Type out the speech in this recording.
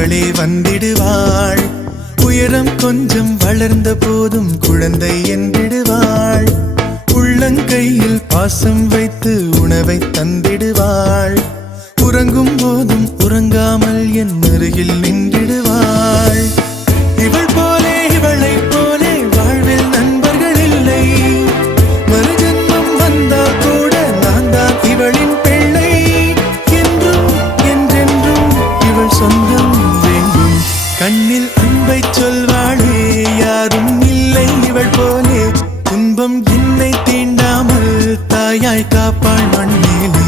அவளே வந்திடுவாள். உயரம் கொஞ்சம் வளர்ந்த போதும் குழந்தை என்றிடுவாள். உள்ளங்கையில் பாசம் வைத்து உணவை தந்திடுவாள். உறங்கும் போதும் உறங்காமல் என் அருகில் நின்று கண்ணில் அன்பை சொல்வாளே யாரும் இல்லை இவள் போலே. துன்பம் என்னை தீண்டாமல் தாயாய் காப்பாள் மண்ணிலே.